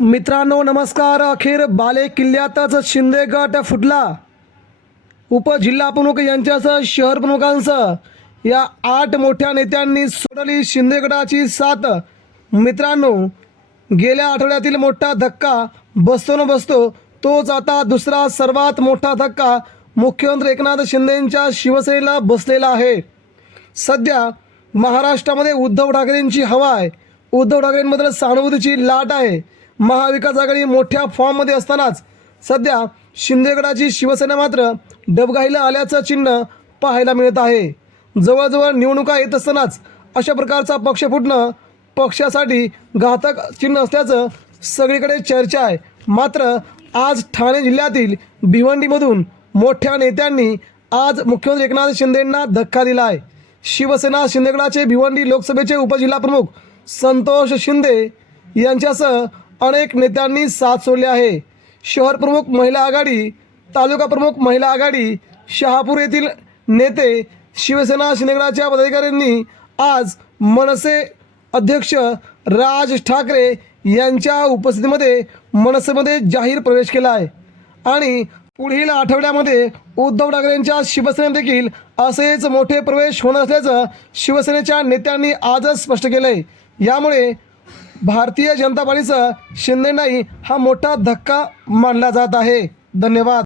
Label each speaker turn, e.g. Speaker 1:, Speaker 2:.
Speaker 1: मित्रांनो नमस्कार. अखेर बाले किल्ल्यातच शिंदे गट फुटला. उपजिल्हा प्रमुख यांच्यासह शहर प्रमुखांसह या आठ मोठ्या नेत्यांनी सोडली शिंदे गटाची साथ. मित्रांनो गेल्या आठवड्यातील मोठा धक्का बसतो न बसतो तोच आता दुसरा सर्वात मोठा धक्का मुख्यमंत्री एकनाथ शिंदेंच्या शिवसेनेला बसलेला आहे. सध्या महाराष्ट्रामध्ये उद्धव ठाकरेंची हवा आहे. उद्धव ठाकरेंबद्दल सहानुभूतीची लाट आहे. महाविकास आघाडी मोठ्या फॉर्ममध्ये असतानाच सध्या शिंदेगडाची शिवसेना मात्र डबघाईला आल्याचं चिन्ह पाहायला मिळत आहे. जवळजवळ निवडणुका येत असतानाच अशा प्रकारचा पक्ष फुटणं पक्षासाठी घातक चिन्ह असल्याचं सगळीकडे चर्चा आहे. मात्र आज ठाणे जिल्ह्यातील भिवंडीमधून मोठ्या नेत्यांनी आज मुख्यमंत्री एकनाथ शिंदेंना धक्का दिला आहे. शिवसेना शिंदेगडाचे भिवंडी लोकसभेचे उपजिल्हाप्रमुख संतोष शिंदे यांच्यासह अनेक नेत्यांनी साथ सोडली आहे. शहर प्रमुख महिला आघाडी तालुका प्रमुख महिला आघाडी शहापूर येथील नेते शिवसेना शिंदेगडाच्या पदाधिकाऱ्यांनी आज मनसे अध्यक्ष राज ठाकरे यांच्या उपस्थितीमध्ये मनसेमध्ये जाहीर प्रवेश केला आहे. आणि पुढील आठवड्यामध्ये उद्धव ठाकरेंच्या शिवसेनेत देखील असेच मोठे प्रवेश होणार असल्याचं शिवसेनेच्या नेत्यांनी आजच स्पष्ट केलं आहे यामुळे भारतीय जनता पाळीचा शिंदे नाही हा मोठा धक्का मानला जात आहे. धन्यवाद.